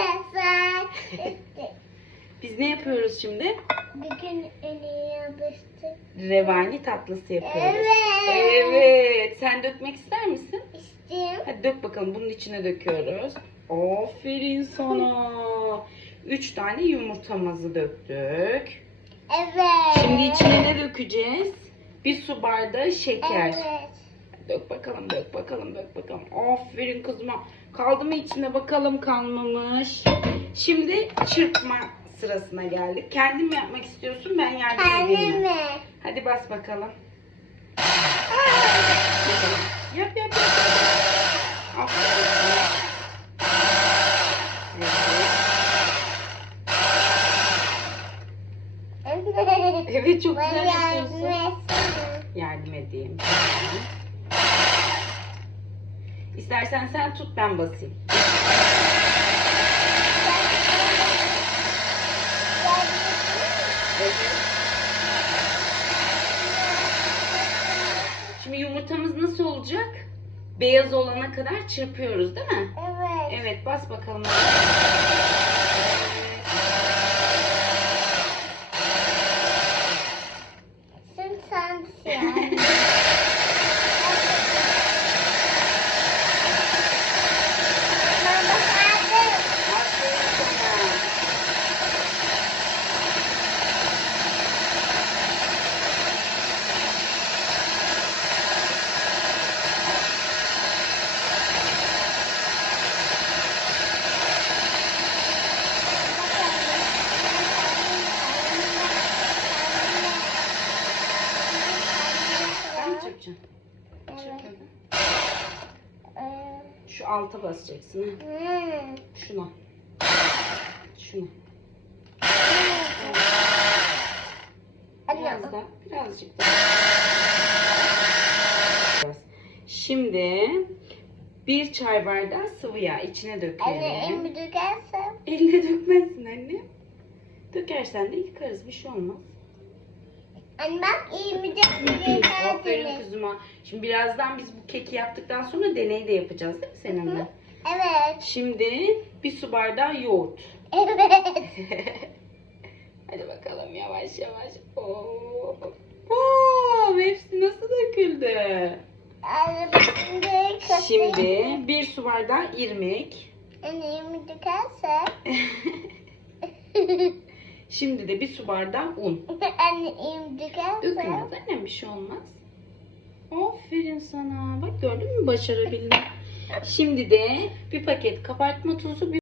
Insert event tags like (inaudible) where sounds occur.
(laughs) Biz ne yapıyoruz şimdi? Bugün en iyi yapıştık. Revani tatlısı yapıyoruz. Evet. Evet. Sen dökmek ister misin? İsteyim. Hadi dök bakalım. Bunun içine döküyoruz. Aferin sana. (laughs) Üç tane yumurtamızı döktük. Evet. Şimdi içine ne dökeceğiz? Bir su bardağı şeker. Evet. Dök bakalım, dök bakalım, dök bakalım. Aferin kızıma. Kaldı mı içinde bakalım kalmamış. Şimdi çırpma sırasına geldik. Kendin mi yapmak istiyorsun? Ben yardım edeyim mi? Hadi bas bakalım. Yap yap yap. Aferin. Evet. Çok güzel yardım yapıyorsun. etsene. Yardım edeyim. İstersen sen tut ben basayım. Evet. Şimdi yumurtamız nasıl olacak? Beyaz olana kadar çırpıyoruz değil mi? Evet. Evet bas bakalım. Şimdi sen siyah. Ben başardım. Aferin sana. Sen mi çırpacaksın? Çırp Evet. hadi. Şu alta basacaksın. Hmm. Şuna. Şuna. Biraz Anne. da, birazcık da. Şimdi bir çay bardağı sıvı yağ içine Anne dökelim. elimi dökersem. Eline dökmezsin anne. Dökersen de yıkarız bir şey olmaz. Anne bak elimi Aferin dökersem. kızıma. Şimdi birazdan biz bu keki yaptıktan sonra deney de yapacağız değil mi seninle? Evet. Şimdi bir su bardağı yoğurt. Evet. (laughs) Hadi bakalım yavaş yavaş. Oo. Oo, hepsi nasıl döküldü? Anne bak şimdi bir su bardağı irmik. Anne elimi dökersem. (laughs) Şimdi de bir su bardağı un. Anne elimi dökersem. Dökülmez annem bir şey olmaz. Aferin sana. Bak gördün mü başarabildin. Şimdi de bir paket kabartma tozu, bir